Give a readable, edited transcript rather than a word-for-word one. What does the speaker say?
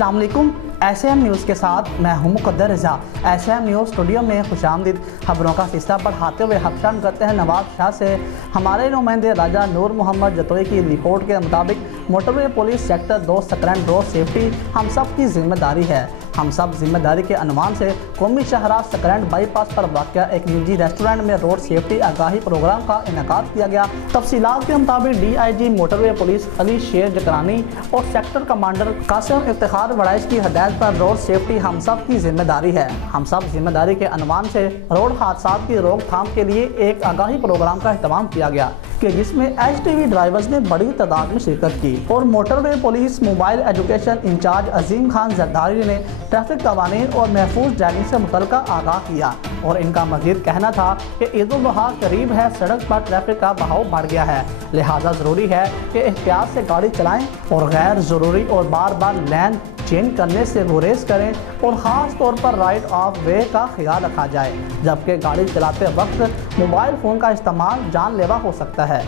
अस्सलाम वालेकुम। SM news के साथ मैं हूं मुक़द्दर रज़ा। एसएम न्यूज़ स्टूडियो में खुशामदीद। खबरों का सिलसिला बढ़ाते हुए खबशान करते हैं नवाब शाह से। हमारे नुमाइंदे राजा नूर मोहम्मद जतोई की रिपोर्ट के मुताबिक motorway police sector 2 Sakrand road safety हम सब की जिम्मेदारी है। हम सब जिम्मेदारी के अनुमान से कौमी शाहराह सकरैंड बाईपास पर वाक़या एक निजी रेस्टोरेंट में रोड सेफ्टी आगाही प्रोग्राम का इनेकाद किया गया। तफसीलात के मुताबिक DIG मोटरवे पुलिस अली शेर जकरानी और सेक्टर कमांडर कासिम इफ्तिखार वड़ाइश की हदायत पर रोड सेफ्टी हम सब की जिम्मेदारी है। हम सब जिम्मेदारी के अनुमान से रोड हादसा की रोकथाम के लिए एक आगाही प्रोग्राम का एहतमाम किया गया कि जिसमें HTV ड्राइवर्स ने बड़ी तादाद में शिरकत की और motorway police mobile education incharge Azeem Khan Zardari ने ट्रैफिक कवानीन और महफूज ड्राइविंग से मुतल्लिक़ आगाह किया। और इनका मज़ीद कहना था कि ईद उल अज़हा करीब है, सड़क पर ट्रैफिक का बहाव बढ़ गया है, लिहाजा ज़रूरी है कि एहतियात से गाड़ी चलाएं और गैर ज़रूरी और बार बार लैन चेंज करने से गुरेज करें और ख़ास तौर पर राइट ऑफ वे का ख्याल रखा जाए, जबकि गाड़ी चलाते वक्त मोबाइल फ़ोन का इस्तेमाल जानलेवा हो सकता है।